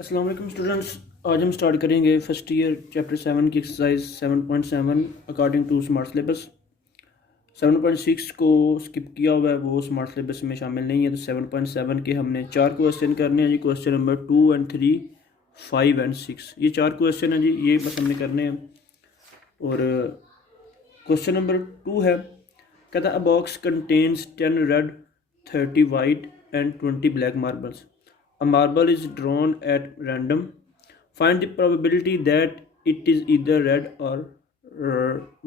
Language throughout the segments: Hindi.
अस्सलाम वालेकुम स्टूडेंट्स। आज हम स्टार्ट करेंगे फर्स्ट ईयर चैप्टर 7 की exercise 7.7 according to smart syllabus. 7.6 को स्किप किया हुआ है, वो स्मार्ट सिलेबस में शामिल नहीं है। तो 7.7 के हमने 4 क्वेश्चन करने हैं जी। क्वेश्चन नंबर 2 एंड 3, 5 एंड 6, ये 4 क्वेश्चन हैं जी, ये बस हमने करने हैं। और क्वेश्चन नंबर 2 है, कहता है अ box contains 10 red, 30 white and 20 black marbles. A marble is drawn at random. Find the probability that it is either red or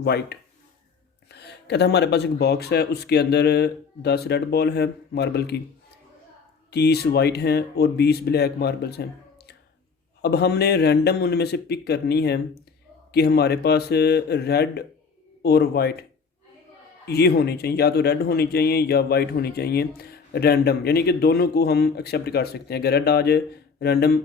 white. कहता है हमारे पास एक बॉक्स है, उसके अंदर 10 रेड बॉल है मार्बल की, 30 वाइट हैं और 20 ब्लैक मार्बल्स हैं। अब हमने रैंडम उनमें से पिक करनी है कि हमारे पास रेड और वाइट ये होनी चाहिए, या तो रेड होनी चाहिए या वाइट होनी चाहिए। रैंडम यानी कि दोनों को हम एक्सेप्ट कर सकते हैं। अगर रेड आ जाए रैंडम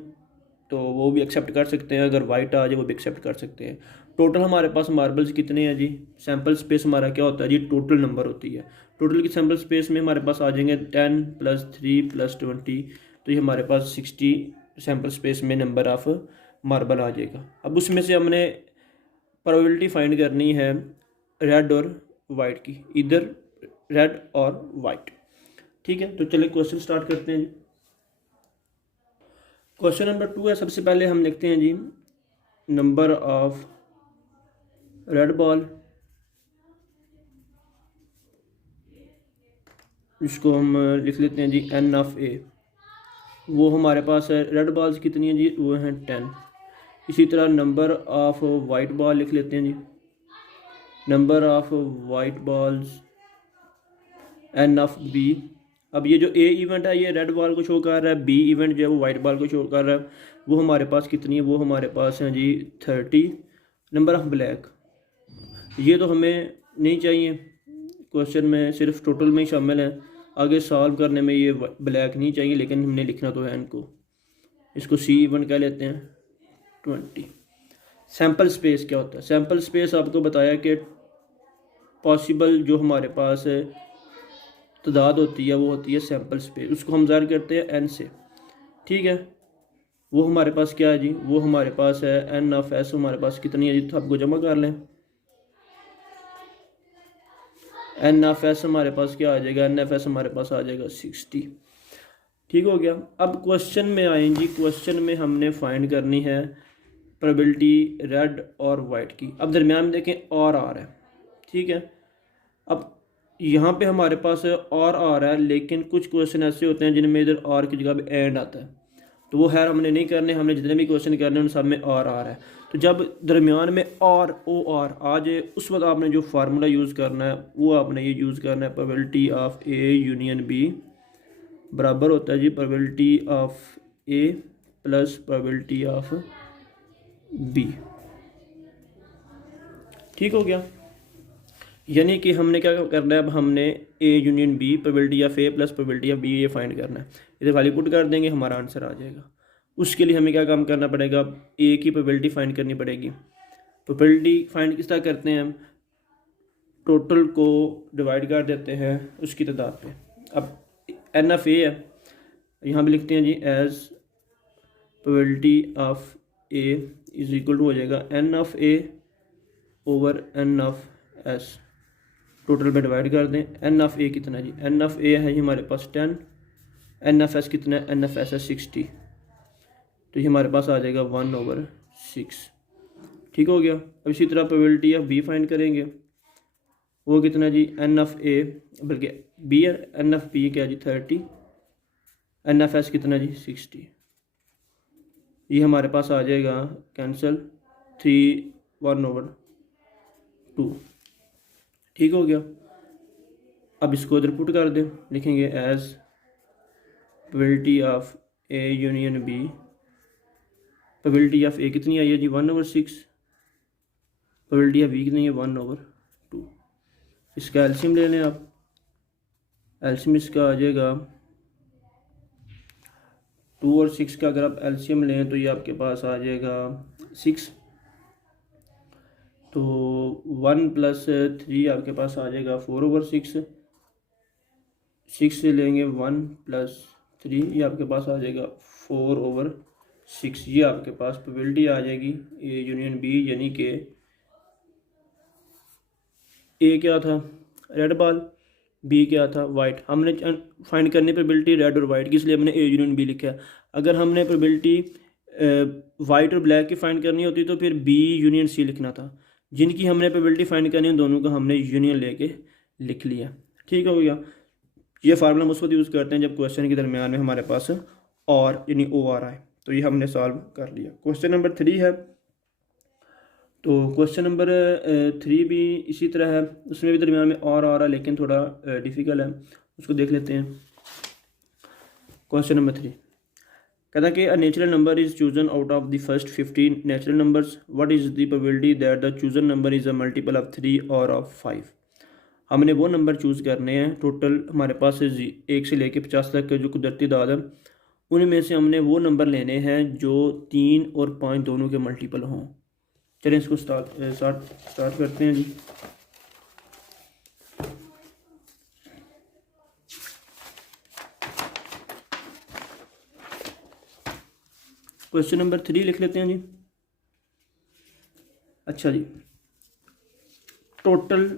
तो वो भी एक्सेप्ट कर सकते हैं, अगर वाइट आ जाए वो भी एक्सेप्ट कर सकते हैं। टोटल हमारे पास मार्बल्स कितने हैं जी? सैम्पल स्पेस हमारा क्या होता है जी? टोटल नंबर होती है। टोटल की सैम्पल स्पेस में हमारे पास आ जाएंगे 10 + 3 + 20, तो ये हमारे पास 60 सैम्पल स्पेस में नंबर ऑफ मार्बल आ जाएगा। अब उसमें से हमने प्रोबेबिलिटी फाइंड करनी है रेड और वाइट की, इधर रेड और वाइट। ठीक है, तो चलिए क्वेश्चन स्टार्ट करते हैं जी। क्वेश्चन नंबर 2 है, सबसे पहले हम लिखते हैं जी नंबर ऑफ रेड बॉल, इसको हम लिख लेते हैं जी n(a). वो हमारे पास है, रेड बॉल्स कितनी है जी? वो हैं 10। इसी तरह नंबर ऑफ वाइट बॉल लिख लेते हैं जी। Number of white balls n(b). अब ये जो ए इवेंट है ये रेड बॉल को शो कर रहा है, बी इवेंट जो है वो वाइट बॉल को शो कर रहा है। वो हमारे पास कितनी है? वो हमारे पास है जी 30। नंबर ऑफ ब्लैक, ये तो हमें नहीं चाहिए, क्वेश्चन में सिर्फ टोटल में ही शामिल है, आगे सॉल्व करने में ये ब्लैक नहीं चाहिए, लेकिन हमने लिखना तो है इनको। इसको सी इवेंट कह लेते हैं 20। सैम्पल स्पेस क्या होता है? सैम्पल स्पेस आपको बताया कि पॉसिबल जो हमारे पास है तादाद होती है वो होती है सैम्पल स्पेस, उसको हम ज़ाहिर करते हैं एन से। ठीक है, वो हमारे पास क्या है जी? वो हमारे पास है n(s). हमारे पास कितनी है जी? तो आपको जमा कर लें। n(s) हमारे पास क्या आ जाएगा? n(s) हमारे पास आ जाएगा 60। ठीक हो गया। अब क्वेश्चन में आए जी। क्वेश्चन में हमने फाइंड करनी है प्रोबेबिलिटी रेड और वाइट की। अब दरमियान में देखें और आ रहा है, ठीक है। अब यहाँ पे हमारे पास और आ रहा है, लेकिन कुछ क्वेश्चन ऐसे होते हैं जिनमें इधर और की जगह पे एंड आता है, तो वो खैर हमने नहीं करने। हमने जितने भी क्वेश्चन करने उन सब में और आ रहा है। तो जब दरमियान में और ओ आर आ जाए उस वक्त आपने जो फार्मूला यूज़ करना है वो आपने ये यूज़ करना है, probability of A union B बराबर होता है जी probability of A plus probability of B. ठीक हो गया। यानी कि हमने क्या करना है, अब हमने A union B probability of A plus probability of B ये फाइंड करना है। इधर वाली पुट कर देंगे, हमारा आंसर आ जाएगा। उसके लिए हमें क्या काम करना पड़ेगा? ए की प्रोबेबिलिटी फाइंड करनी पड़ेगी। प्रोबेबिलिटी फाइंड किस तरह करते हैं? हम टोटल को डिवाइड कर देते हैं उसकी तादाद पे। अब n(a) है, यहाँ भी लिखते हैं जी as probability of A is equal to हो जाएगा n(a) ओवर n(s). टोटल में डिवाइड कर दें। n(a) कितना जी? n(a) है जी हमारे पास 10। n(s) कितना है? n(s) है 60, तो ये हमारे पास आ जाएगा 1/6। ठीक हो गया। अब इसी तरह प्रोबेबिलिटी ऑफ बी फाइंड करेंगे। वो कितना जी? n(a) बल्कि बी है, n(b) क्या जी? 30। n(s) कितना जी? 60। ये हमारे पास आ जाएगा कैंसिल 3 1/2। ठीक हो गया। अब इसको इधर पुट कर दें, लिखेंगे as probability of A union B. Probability of A कितनी आई है जी? 1/6। प्रोबेबिलिटी ऑफ बी कितनी है? 1/2। इसका एलसीएम ले लें आप। एलसीएम इसका आ जाएगा 2 और 6 का अगर आप एलसीएम लें तो ये आपके पास आ जाएगा 6। तो 1 + 3 आपके पास आ जाएगा 4/6। 6 से लेंगे 1 + 3, ये आपके पास आ जाएगा 4/6। 6। ये आपके पास प्रोबेबिलिटी आ जाएगी ए यूनियन बी, यानी कि ए क्या था रेड बॉल, बी क्या था वाइट। हमने फाइंड करनी प्रोबेबिलिटी रेड और वाइट की, इसलिए हमने ए यूनियन बी लिखा है। अगर हमने प्रोबेबिलिटी वाइट और ब्लैक की फाइंड करनी होती तो फिर बी यूनियन सी लिखना था। जिनकी हमने प्रोबेबिलिटी फाइंड करनी है दोनों का हमने यूनियन लेके लिख लिया। ठीक हो गया। ये फार्मूला हम उस वक्त यूज़ करते हैं जब क्वेश्चन के दरमियान में हमारे पास और यानी ओ आ रहा है। तो ये हमने सॉल्व कर लिया। क्वेश्चन नंबर 3 है। तो क्वेश्चन नंबर 3 भी इसी तरह है, उसमें भी दरमियान में और आ रहा है लेकिन थोड़ा डिफ़िकल्ट है, उसको देख लेते हैं। क्वेश्चन नंबर 3 कहता है कि a natural number is chosen out of the first 15 natural numbers, what is the probability that the chosen number is a multiple of 3 और ऑफ 5। हमने वो नंबर चूज़ करने हैं, टोटल हमारे पास 1 से लेकर 50 तक के जो कुदरती दाद है उनमें से हमने वो नंबर लेने हैं जो 3 और 5 दोनों के मल्टीपल हों। चलिए इसको स्टार्ट करते हैं जी। क्वेश्चन नंबर 3 लिख लेते हैं जी। अच्छा जी, टोटल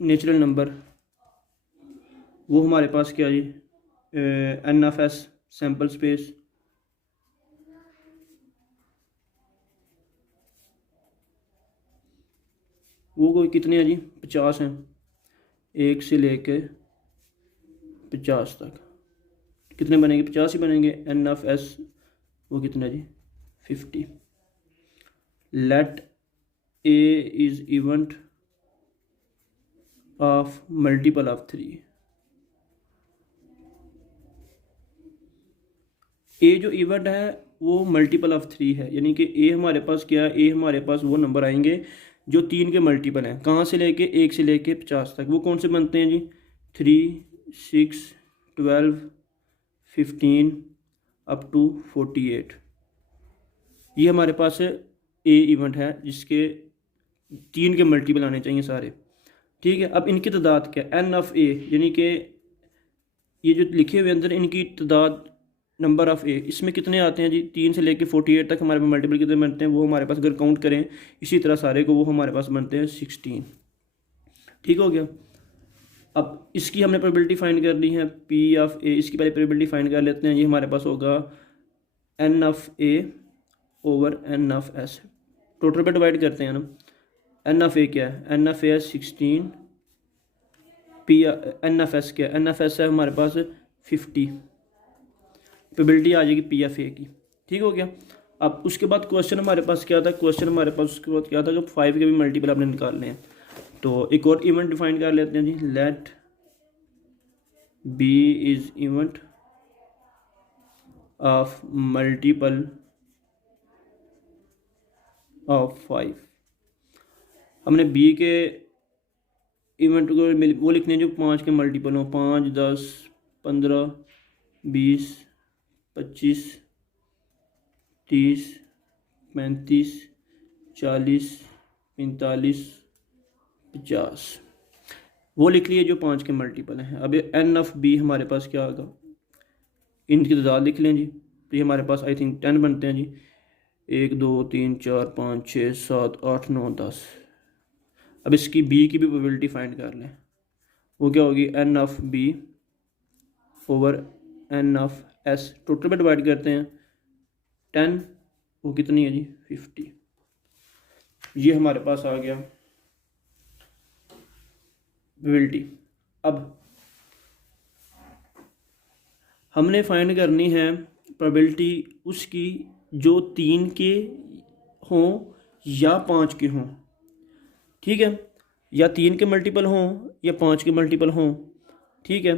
नेचुरल नंबर वो हमारे पास क्या जी, N of S sample space, वो कोई कितने हैं जी, 50 हैं। 1 से लेके 50 तक कितने बनेंगे, 50 ही बनेंगे। एन ऑफ एस वो कितना जी, 50। Let A is event of multiple of 3। A जो इवेंट है वो मल्टीपल ऑफ 3 है, यानी कि ए हमारे पास क्या है, ए हमारे पास वो नंबर आएंगे जो 3 के मल्टीपल हैं। कहाँ से लेके, 1 से लेके 50 तक। वो कौन से बनते हैं जी, 3, 6, 12, 15 अप टू 48। ये हमारे पास ए इवेंट है जिसके 3 के मल्टीपल आने चाहिए सारे। ठीक है, अब इनकी तादाद क्या, एन ऑफ ए, यानी कि ये जो लिखे हुए अंदर इनकी तादाद नंबर ऑफ़ ए, इसमें कितने आते हैं जी, 3 से लेके 48 तक हमारे पास मल्टीपल कितने बनते हैं, वो हमारे पास अगर काउंट करें इसी तरह सारे को, वो हमारे पास बनते हैं 16। ठीक हो गया। अब इसकी हमने प्रोबेबिलिटी फाइंड करनी है, पी ऑफ ए। इसकी पहले प्रोबेबिलिटी फाइंड कर लेते हैं। ये हमारे पास होगा N of A over N of S. Total पे डिवाइड करते हैं ना। एन ऑफ ए क्या है, N of A 16, P N of S क्या है, एन ऑफ एस है हमारे पास 50। प्रोबेबिलिटी आ जाएगी पी एफ ए की। ठीक हो गया। अब उसके बाद क्वेश्चन हमारे पास क्या था, क्वेश्चन हमारे पास उसके बाद क्या था कि 5 के भी मल्टीपल आपने निकालने हैं। तो एक और इवेंट डिफाइन कर लेते हैं जी। Let B is event of multiple of 5। हमने बी के इवेंट को वो लिखने हैं जो 5 के मल्टीपल हो। 5, 10, 15, 20, 25, 30, 35, 40, 45, 50 वो लिख लिए जो 5 के मल्टीपल हैं। अब एन ऑफ बी हमारे पास क्या होगा, इनकी तादाद लिख लें जी। तो ये हमारे पास आई थिंक 10 बनते हैं जी। 1, 2, 3, 4, 5, 6, 7, 8, 9, 10। अब इसकी बी की भी प्रोबेबिलिटी फाइंड कर लें। वो क्या होगी, N of B over N of S. Total पे डिवाइड करते हैं 10, वो कितनी है जी, 50। ये हमारे पास आ गया प्रोबेबिलिटी। अब हमने फाइंड करनी है प्रोबेबिलिटी उसकी जो 3 के हों या 5 के हों। ठीक है, या 3 के मल्टीपल हों या 5 के मल्टीपल हों। ठीक है,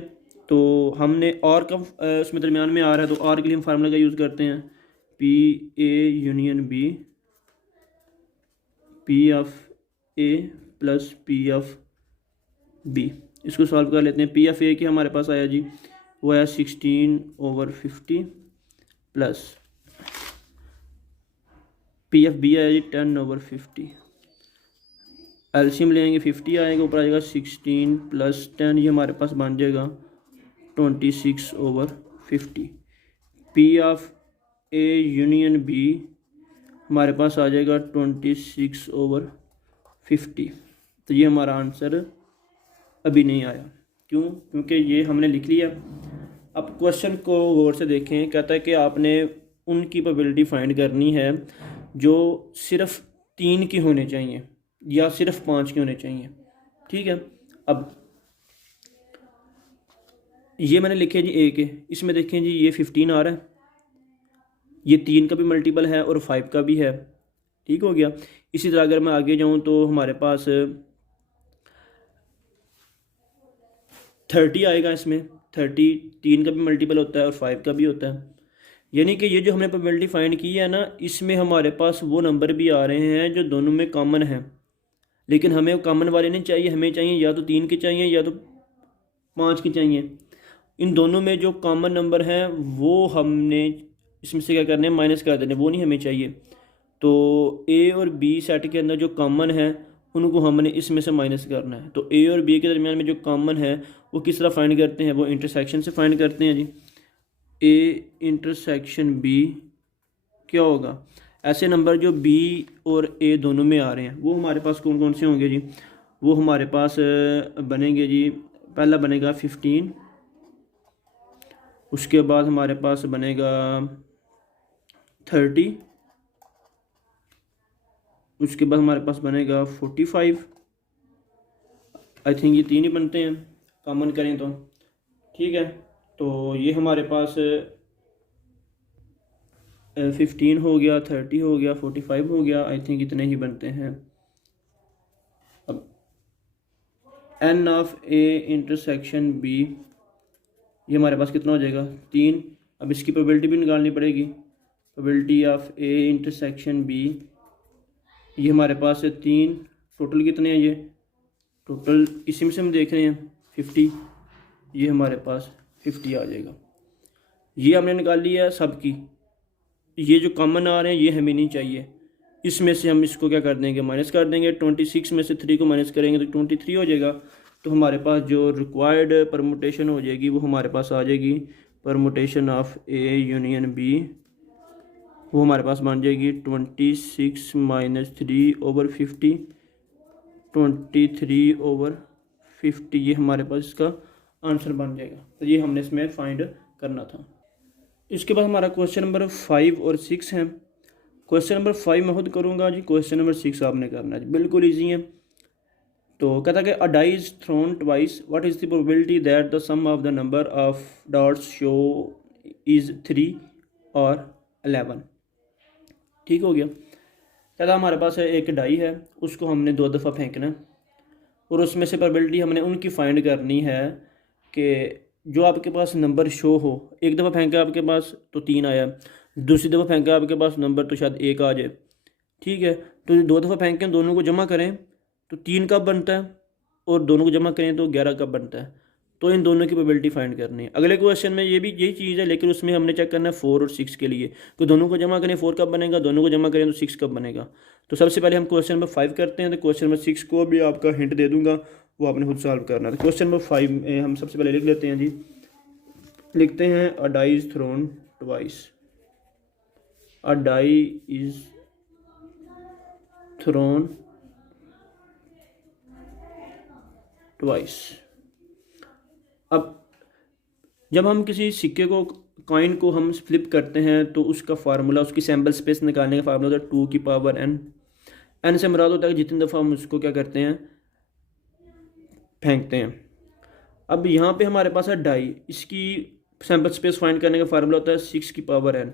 तो हमने और का उसमें दरमियान में आ रहा है, तो और के लिए हम फार्मूला का यूज़ करते हैं, P A union B, P of A plus P of B. इसको सॉल्व कर लेते हैं। पी ऑफ ए की हमारे पास आया जी, वो है 16/50 प्लस पी ऑफ बी आया जी 10/50। एलसीएम लेंगे 50 आएगा, ऊपर आएगा 16 + 10, ये हमारे पास बन जाएगा 26/50। P of A union B हमारे पास आ जाएगा 26/50। तो ये हमारा आंसर अभी नहीं आया। क्यों? क्योंकि ये हमने लिख लिया। अब क्वेश्चन को गौर से देखें। कहता है कि आपने उनकी प्रोबेबिलिटी फाइंड करनी है जो सिर्फ 3 की होने चाहिए या सिर्फ 5 की होने चाहिए। ठीक है, अब ये मैंने लिखे जी ए के, इसमें देखें जी ये 15 आ रहा है, ये 3 का भी मल्टीपल है और 5 का भी है। ठीक हो गया। इसी तरह अगर मैं आगे जाऊँ तो हमारे पास 30 आएगा। इसमें 30 3 का भी मल्टीपल होता है और 5 का भी होता है। यानी कि ये जो हमने प्रोबेबिलिटी फाइंड की है ना, इसमें हमारे पास वो नंबर भी आ रहे हैं जो दोनों में कॉमन है, लेकिन हमें कॉमन वाले नहीं चाहिए। हमें चाहिए या तो 3 के चाहिए या तो 5 के चाहिए। इन दोनों में जो कॉमन नंबर हैं वो हमने इसमें से क्या करने हैं, माइनस कर देने, वो नहीं हमें चाहिए। तो ए और बी सेट के अंदर जो कॉमन है उनको हमने इसमें से माइनस करना है। तो ए और बी के दरमियान में जो कॉमन है वो किस तरह फाइंड करते हैं, वो इंटरसेक्शन से फाइंड करते हैं जी। ए इंटरसेक्शन बी क्या होगा, ऐसे नंबर जो बी और ए दोनों में आ रहे हैं वो हमारे पास कौन कौन से होंगे जी। वो हमारे पास बनेंगे जी, पहला बनेगा 15, उसके बाद हमारे पास बनेगा 30, उसके बाद हमारे पास बनेगा 45। आई थिंक ये 3 ही बनते हैं कॉमन करें तो। ठीक है, तो ये हमारे पास 15 हो गया, 30 हो गया, 45 हो गया। आई थिंक इतने ही बनते हैं। अब N of A intersection B, ये हमारे पास कितना हो जाएगा, 3। अब इसकी प्रोबेबिलिटी भी निकालनी पड़ेगी। Probability of A intersection B, ये हमारे पास है 3। टोटल कितने हैं ये, टोटल इसी में से हम देख रहे हैं 50। ये हमारे पास 50 आ जाएगा। ये हमने निकाल लिया है सबकी। ये जो कॉमन आ रहे हैं ये हमें नहीं चाहिए। इसमें से हम इसको क्या कर देंगे, माइनस कर देंगे। 26 में से 3 को माइनस करेंगे तो 23 हो जाएगा। तो हमारे पास जो रिक्वायर्ड परमुटेशन हो जाएगी वो हमारे पास आ जाएगी, permutation of A union B, वो हमारे पास बन जाएगी 26 - 3/50, 23/50। ये हमारे पास इसका आंसर बन जाएगा। तो ये हमने इसमें फाइंड करना था। इसके बाद हमारा क्वेश्चन नंबर 5 और 6 है। क्वेश्चन नंबर 5 मैं खुद करूँगा जी, क्वेश्चन नंबर 6 आपने करना है। बिल्कुल ईजी है। तो कहता है कि a die is thrown twice, what is the probability that the sum of the number of dots show is 3 और 11। ठीक हो गया। कहता हमारे पास है एक डाई है, उसको हमने 2 दफ़ा फेंकना है और उसमें से प्रोबेबिलिटी हमने उनकी फाइंड करनी है कि जो आपके पास नंबर शो हो। एक दफ़ा फेंका आपके पास तो 3 आया, दूसरी दफ़ा फेंका आपके पास नंबर तो शायद 1 आ जाए। ठीक है, तो 2 दफ़ा फेंकें, दोनों को जमा करें तो 3 कब बनता है और दोनों को जमा करें तो 11 कब बनता है। तो इन दोनों की प्रोबेबिलिटी फाइंड करनी है। अगले क्वेश्चन में ये भी यही चीज़ है, लेकिन उसमें हमने चेक करना है 4 और 6 के लिए। तो दोनों को जमा करें 4 कब बनेगा, दोनों को जमा करें तो 6 कब बनेगा। तो सबसे पहले हम क्वेश्चन नंबर 5 करते हैं। तो क्वेश्चन नंबर 6 को भी आपका हिंट दे दूंगा, वो आपने खुद सॉल्व करना है। तो क्वेश्चन नंबर 5 में हम सबसे पहले लिख लेते हैं जी, लिखते हैं a die is thrown twice. A die is thrown twice. अब जब हम किसी सिक्के को, कॉइन को हम फ्लिप करते हैं तो उसका फार्मूला, उसकी सैम्पल स्पेस निकालने का फार्मूला होता है 2 की पावर n। n से मुराद होता है कि जितनी दफ़ा हम उसको क्या करते हैं, फेंकते हैं। अब यहाँ पे हमारे पास है डाई, इसकी सैम्पल स्पेस फाइंड करने का फार्मूला होता है 6 की पावर n।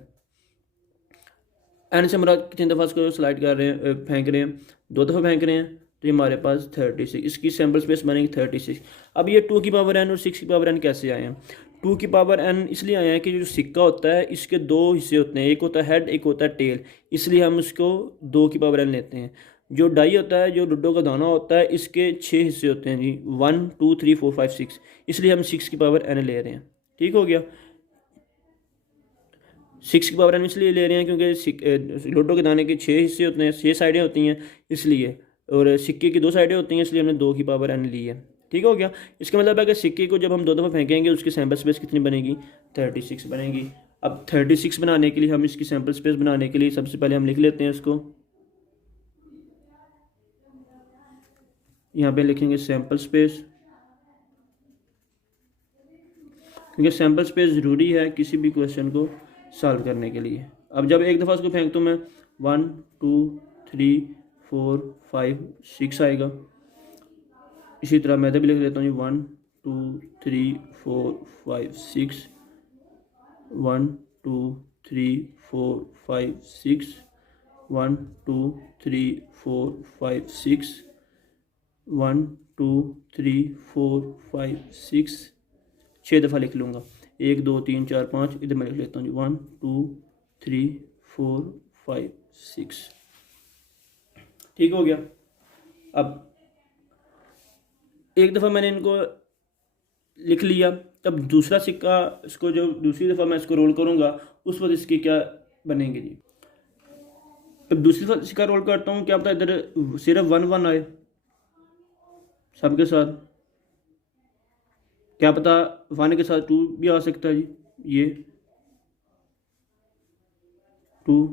n से मुराद कितनी दफ़ा उसको स्लाइड कर रहे हैं, फेंक रहे हैं, 2 दफ़ा फेंक रहे हैं। तो ये हमारे पास 36, इसकी सैम्पल स्पेस बनेगी 36। अब ये 2 की पावर n और 6 की पावर n कैसे आए हैं। 2 की पावर n इसलिए आया है कि जो सिक्का होता है इसके 2 हिस्से होते हैं, एक होता है हेड, एक होता है टेल, इसलिए हम इसको 2 की पावर n लेते हैं। जो डाई होता है, जो लूडो का दाना होता है, इसके 6 हिस्से होते हैं जी, 1 2 3 4 5 6, इसलिए हम 6 की पावर n ले रहे हैं। ठीक हो गया। 6 की पावर n इसलिए ले रहे हैं क्योंकि लूडो के दाने के 6 हिस्से होते हैं, 6 साइडें होती हैं इसलिए, और सिक्के की 2 साइडें होती हैं, इसलिए हमने 2 की पावर n ली है। ठीक हो गया। इसका मतलब है कि सिक्के को जब हम 2 दफ़ा फेंकेंगे उसकी सैम्पल स्पेस कितनी बनेगी, 36 बनेगी। अब 36 बनाने के लिए हम इसकी सैम्पल स्पेस बनाने के लिए सबसे पहले हम लिख लेते हैं इसको, यहाँ पे लिखेंगे सैम्पल स्पेस, क्योंकि सैम्पल स्पेस ज़रूरी है किसी भी क्वेश्चन को सॉल्व करने के लिए। अब जब एक दफ़ा उसको फेंक तो मैं 1 2 3 4 5 6 आएगा। इसी तरह मैं भी लिख लेता हूँ 1 2 3 4 5 6, 1 2 3 4 5 6, 1 2 3 4 5 6, 1 2 3 4 5 6, 6 दफ़ा लिख लूँगा, 1 2 3 4 5, इधर मैं लिख लेता हूँ 1 2 3 4 5 6। ठीक हो गया। अब एक दफ़ा मैंने इनको लिख लिया, तब दूसरा सिक्का इसको जो दूसरी दफ़ा मैं इसको रोल करूँगा उस वक्त इसकी क्या बनेंगे जी। अब दूसरी दफ़ा सिक्का रोल करता हूँ, क्या पता इधर सिर्फ 1 1 आए सबके साथ, क्या पता 1 के साथ 2 भी आ सकता है जी, ये 2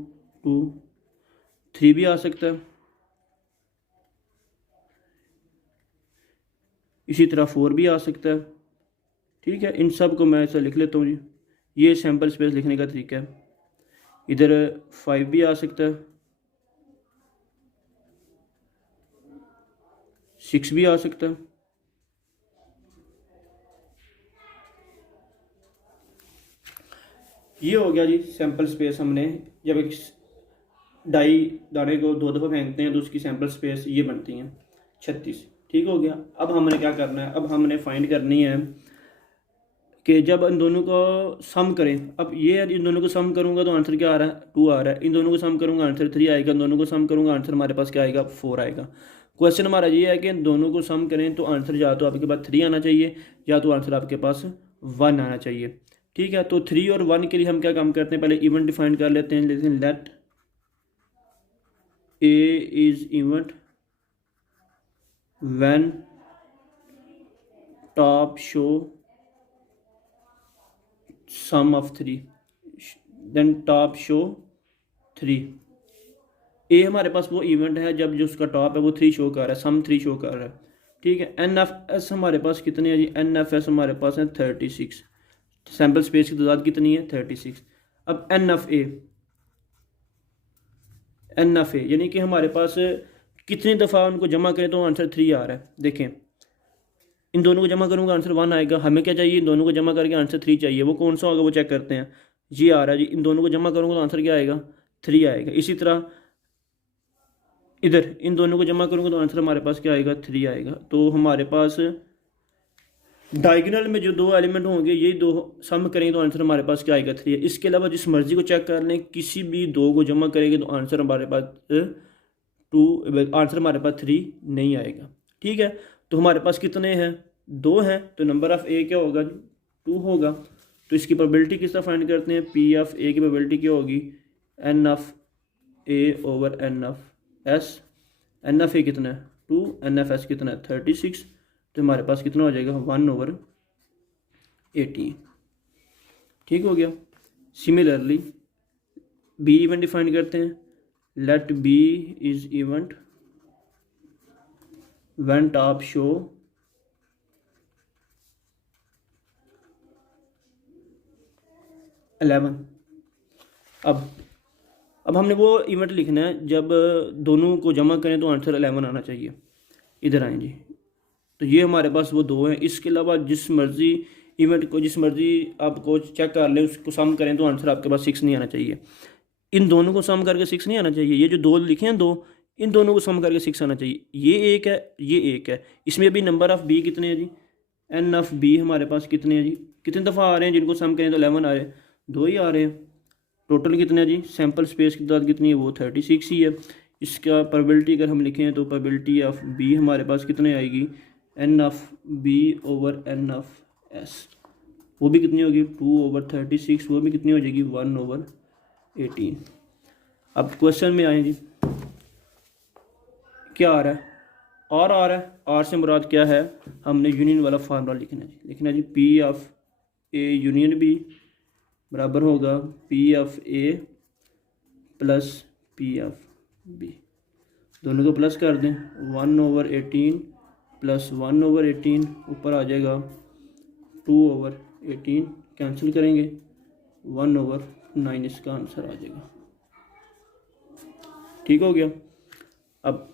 2 3 भी आ सकता है, इसी तरह 4 भी आ सकता है। ठीक है, इन सब को मैं ऐसा लिख लेता हूँ जी, ये सैम्पल स्पेस लिखने का तरीका है। इधर 5 भी आ सकता है, 6 भी आ सकता है, ये हो गया जी सैम्पल स्पेस। हमने जब एक डाई दाने को 2 दफ़ा फेंकते हैं तो उसकी सैम्पल स्पेस ये बनती हैं 36। ठीक हो गया। अब हमने क्या करना है, अब हमने फाइंड करनी है कि जब इन दोनों को सम करें, अब ये इन दोनों को सम करूंगा तो आंसर क्या आ रहा है, 2 आ रहा है। इन दोनों को सम करूंगा आंसर 3 आएगा, इन दोनों को सम करूंगा आंसर हमारे पास क्या आएगा, 4 आएगा। क्वेश्चन हमारा ये है कि इन दोनों को सम करें तो आंसर या तो आपके पास 3 आना चाहिए या तो आंसर आपके पास 1 आना चाहिए। ठीक है, तो 3 और 1 के लिए हम क्या काम करते हैं, पहले इवेंट डिफाइन कर लेते हैं। लेकिन let A is event when top show sum of 3, then top show 3। A हमारे पास वो इवेंट है जब जो उसका टॉप है वो 3 शो कर रहा है, सम 3 शो कर रहा है। ठीक है, एन एफ एस हमारे पास कितने हैं जी, एन एफ एस हमारे पास है 36, सैम्पल स्पेस की तादाद कितनी है 36। अब N of A, N of A यानी कि हमारे पास कितनी दफ़ा उनको जमा करें तो आंसर 3 आ रहा है। देखें, इन दोनों को जमा करूंगा आंसर 1 आएगा, हमें क्या चाहिए, इन दोनों को जमा करके आंसर 3 चाहिए। वो कौन सा होगा वो चेक करते हैं, ये आ रहा है जी, इन दोनों को जमा करूंगा तो आंसर क्या आएगा, 3 आएगा। इसी तरह इधर इन दोनों को जमा करूंगा तो आंसर हमारे पास क्या आएगा, 3 आएगा। तो हमारे पास डायगोनल में जो 2 एलिमेंट होंगे यही 2 सम करेंगे तो आंसर हमारे पास क्या आएगा, 3 है। इसके अलावा जिस मर्जी को चेक कर लें, किसी भी 2 को जमा करेंगे तो आंसर हमारे पास 2, आंसर हमारे पास 3 नहीं आएगा। ठीक है, तो हमारे पास कितने हैं, 2 हैं, तो नंबर ऑफ़ ए क्या होगा, 2 होगा। तो इसकी प्रोबेबिलिटी किस तरह फाइंड करते हैं, पी ऑफ ए की प्रोबेबिलिटी क्या होगी, N of A over N of S. N of A कितना है 2, एन ऑफ एस कितना है 36, तो हमारे पास कितना हो जाएगा 1/18। ठीक हो गया। सिमिलरली बी इवेंट डिफाइन करते हैं, let B is event when top show अब हमने वो इवेंट लिखना है जब दोनों को जमा करें तो आंसर 11 आना चाहिए। इधर आए जी, तो ये हमारे पास वो 2 हैं। इसके अलावा जिस मर्जी इवेंट को जिस मर्जी आपको चेक कर लें, उसको सम करें तो आंसर आपके पास 6 नहीं आना चाहिए। इन दोनों को सम करके 6 नहीं आना चाहिए, ये जो 2 लिखे हैं 2, इन दोनों को सम करके 6 आना चाहिए। ये एक है, ये एक है। इसमें अभी नंबर ऑफ़ बी कितने हैं जी, एन ऑफ बी हमारे पास कितने हैं जी, कितने दफ़ा आ रहे हैं जिनको सम करें तो 11 आ रहे हैं, 2 ही आ रहे हैं। टोटल कितने हैं जी, सैम्पल स्पेस की तादाद कितनी है, वो 36 ही है। इसका प्रोबेबिलिटी अगर हम लिखें तो प्रोबेबिलिटी ऑफ बी हमारे पास कितने आएगी, N of B over N of S, वो भी कितनी होगी 2/36, वो भी कितनी हो जाएगी 1/18। अब क्वेश्चन में आए जी, क्या आ रहा है, आर आ रहा है। आर से मुराद क्या है, हमने यूनियन वाला फार्मूला लिखना है जी, लिखना है जी P of A union B बराबर होगा P of A plus P of B, दोनों को प्लस कर दें, 1/18 प्लस 1/18 ऊपर आ जाएगा 2/18, कैंसिल करेंगे 1/9 इसका आंसर आ जाएगा। ठीक हो गया। अब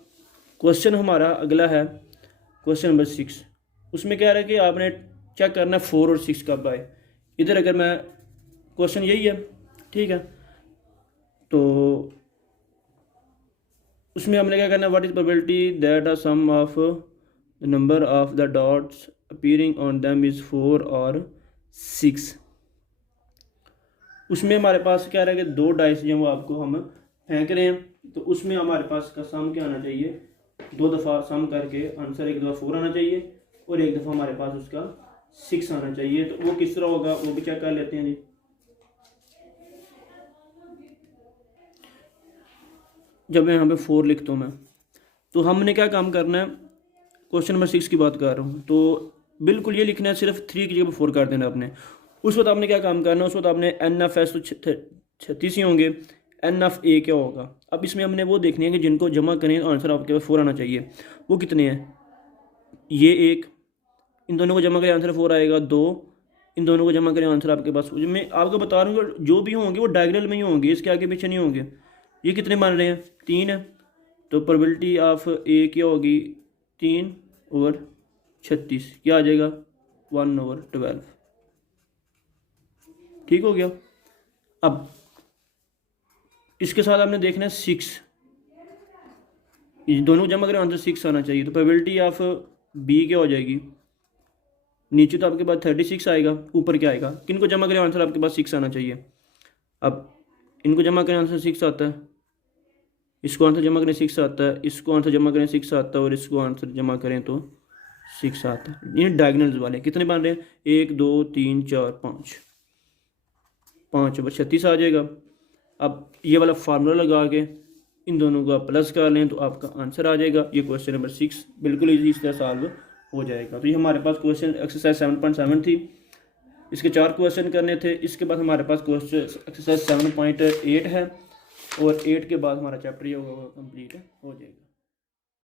क्वेश्चन हमारा अगला है क्वेश्चन नंबर 6। उसमें क्या है कि आपने चेक करना है 4 और 6 कब आए। इधर अगर मैं क्वेश्चन यही है, ठीक है, तो उसमें हमने क्या करना है, what is probability that a sum of the number of the dots appearing on them is 4 और 6। उसमें हमारे पास क्या रहा है कि 2 डाइस जो वो आपको हम फेंक रहे हैं, तो उसमें हमारे पास का सम क्या आना चाहिए, 2 दफ़ा सम करके आंसर एक दफ़ा 4 आना चाहिए और एक दफ़ा हमारे पास उसका 6 आना चाहिए। तो वो किस तरह होगा वो भी चेक कर लेते हैं जी। जब मैं यहाँ पे 4 लिखता हूँ मैं, तो हमने क्या काम करना है, क्वेश्चन नंबर 6 की बात कर रहा हूँ, तो बिल्कुल ये लिखना है, सिर्फ 3 की जगह 4 कर देना आपने। उस वक्त आपने क्या काम करना है, उस वक्त आपने एन एफ एस तो 36 ही होंगे, एन एफ ए क्या होगा। अब इसमें हमने वो देखनी है कि जिनको जमा करें तो आंसर आपके पास 4 आना चाहिए। वो कितने हैं, ये 1, इन दोनों को जमा करें आंसर 4 आएगा, 2, इन दोनों को जमा करें आंसर आपके पास, मैं आपको बता रहा हूँ जो भी होंगे वो डायगोनल में ही होंगे, इसके आगे पीछे नहीं होंगे। ये कितने मान रहे हैं, 3 है, तो प्रोबेबिलिटी ऑफ ए क्या होगी, 3/36, क्या आ जाएगा 1/12। ठीक हो गया। अब इसके साथ आपने देखना है 6, दोनों जमा करें आंसर 6 आना चाहिए, तो प्रोबेबिलिटी ऑफ बी क्या हो जाएगी, नीचे तो आपके पास 36 आएगा, ऊपर क्या आएगा, किनको जमा करें आंसर आपके पास 6 आना चाहिए। अब इनको जमा करें आंसर 6 आता है, इसको आंसर जमा करें 6 आता है, इसको आंसर जमा करें 6 आता है और इसको आंसर जमा करें तो 6 आता है। ये डायगोनल्स वाले कितने बन रहे हैं, 1 2 3 4 5, 5/36 आ जाएगा। अब ये वाला फार्मूला लगा के इन दोनों का प्लस कर लें तो आपका आंसर आ जाएगा। ये क्वेश्चन नंबर 6 बिल्कुल इस तरह सॉल्व हो जाएगा। तो ये हमारे पास क्वेश्चन एक्सरसाइज 7.7 थी, इसके 4 क्वेश्चन करने थे। इसके बाद हमारे पास क्वेश्चन एक्सरसाइज 7.8 है और 8 के बाद हमारा चैप्टर ये होगा कंप्लीट हो जाएगा।